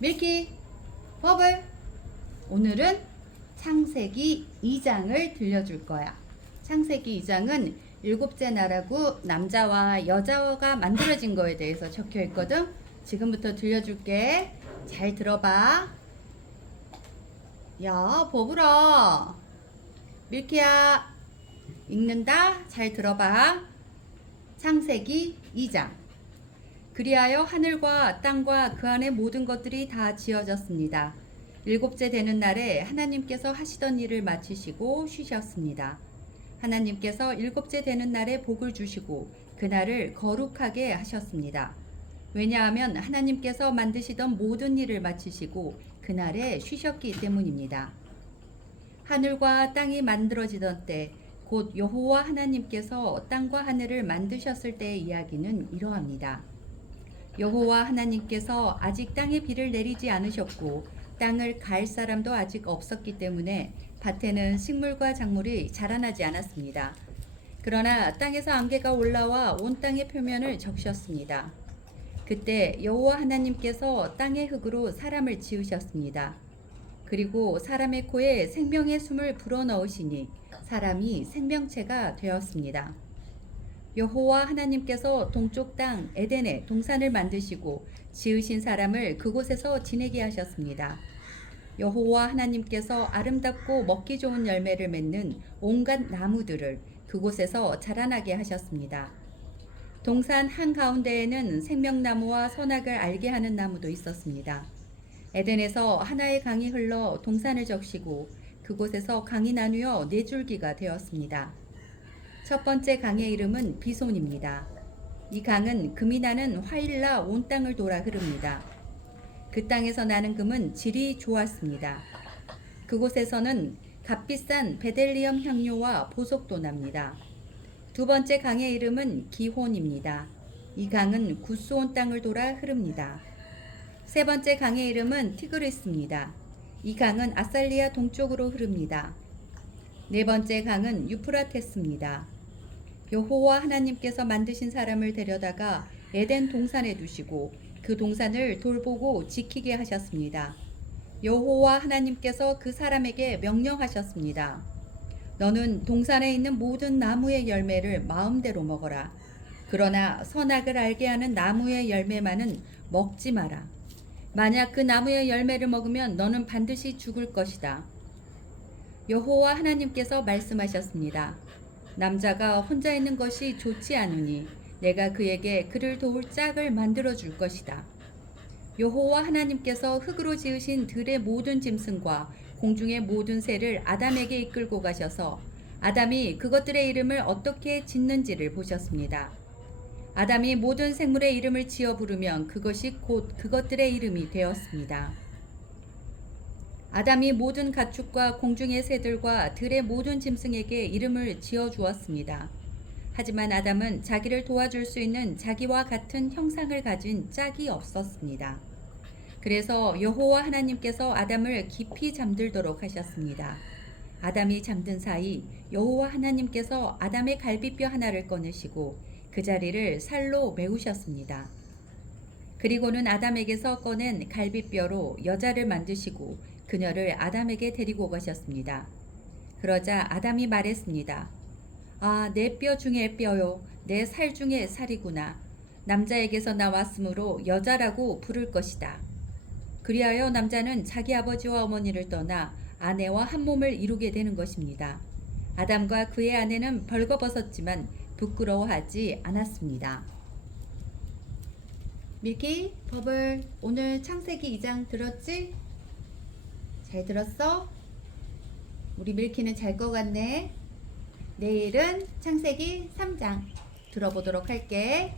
밀키, 버블. 오늘은 창세기 2장을 들려줄 거야. 창세기 2장은 일곱째 나라고 남자와 여자가 만들어진 거에 대해서 적혀 있거든. 지금부터 들려줄게. 잘 들어봐. 야, 버블아. 밀키야. 읽는다. 잘 들어봐. 창세기 2장. 그리하여 하늘과 땅과 그 안의 모든 것들이 다 지어졌습니다. 일곱째 되는 날에 하나님께서 하시던 일을 마치시고 쉬셨습니다. 하나님께서 일곱째 되는 날에 복을 주시고 그날을 거룩하게 하셨습니다. 왜냐하면 하나님께서 만드시던 모든 일을 마치시고 그날에 쉬셨기 때문입니다. 하늘과 땅이 만들어지던 때, 곧 여호와 하나님께서 땅과 하늘을 만드셨을 때의 이야기는 이러합니다. 여호와 하나님께서 아직 땅에 비를 내리지 않으셨고 땅을 갈 사람도 아직 없었기 때문에 밭에는 식물과 작물이 자라나지 않았습니다. 그러나 땅에서 안개가 올라와 온 땅의 표면을 적셨습니다. 그때 여호와 하나님께서 땅의 흙으로 사람을 지으셨습니다. 그리고 사람의 코에 생명의 숨을 불어넣으시니 사람이 생명체가 되었습니다. 여호와 하나님께서 동쪽 땅 에덴에 동산을 만드시고 지으신 사람을 그곳에서 지내게 하셨습니다. 여호와 하나님께서 아름답고 먹기 좋은 열매를 맺는 온갖 나무들을 그곳에서 자라나게 하셨습니다. 동산 한 가운데에는 생명나무와 선악을 알게 하는 나무도 있었습니다. 에덴에서 하나의 강이 흘러 동산을 적시고 그곳에서 강이 나누어 네 줄기가 되었습니다. 첫 번째 강의 이름은 비손입니다. 이 강은 금이 나는 화일라 온 땅을 돌아 흐릅니다. 그 땅에서 나는 금은 질이 좋았습니다. 그곳에서는 값비싼 베델리엄 향료와 보석도 납니다. 두 번째 강의 이름은 기혼입니다. 이 강은 구스온 땅을 돌아 흐릅니다. 세 번째 강의 이름은 티그리스입니다. 이 강은 아살리아 동쪽으로 흐릅니다. 네 번째 강은 유프라테스입니다. 여호와 하나님께서 만드신 사람을 데려다가 에덴 동산에 두시고 그 동산을 돌보고 지키게 하셨습니다. 여호와 하나님께서 그 사람에게 명령하셨습니다. 너는 동산에 있는 모든 나무의 열매를 마음대로 먹어라. 그러나 선악을 알게 하는 나무의 열매만은 먹지 마라. 만약 그 나무의 열매를 먹으면 너는 반드시 죽을 것이다. 여호와 하나님께서 말씀하셨습니다. 남자가 혼자 있는 것이 좋지 않으니 내가 그에게 그를 도울 짝을 만들어 줄 것이다. 여호와 하나님께서 흙으로 지으신 들의 모든 짐승과 공중의 모든 새를 아담에게 이끌고 가셔서 아담이 그것들의 이름을 어떻게 짓는지를 보셨습니다. 아담이 모든 생물의 이름을 지어 부르면 그것이 곧 그것들의 이름이 되었습니다. 아담이 모든 가축과 공중의 새들과 들의 모든 짐승에게 이름을 지어 주었습니다. 하지만 아담은 자기를 도와줄 수 있는 자기와 같은 형상을 가진 짝이 없었습니다. 그래서 여호와 하나님께서 아담을 깊이 잠들도록 하셨습니다. 아담이 잠든 사이 여호와 하나님께서 아담의 갈비뼈 하나를 꺼내시고 그 자리를 살로 메우셨습니다. 그리고는 아담에게서 꺼낸 갈비뼈로 여자를 만드시고 그녀를 아담에게 데리고 가셨습니다. 그러자 아담이 말했습니다. 아, 내 뼈 중에 뼈요. 내 살 중에 살이구나. 남자에게서 나왔으므로 여자라고 부를 것이다. 그리하여 남자는 자기 아버지와 어머니를 떠나 아내와 한 몸을 이루게 되는 것입니다. 아담과 그의 아내는 벌거벗었지만 부끄러워하지 않았습니다. 밀키, 버블, 오늘 창세기 2장 들었지? 잘 들었어? 우리 밀키는 잘 것 같네. 내일은 창세기 3장 들어보도록 할게.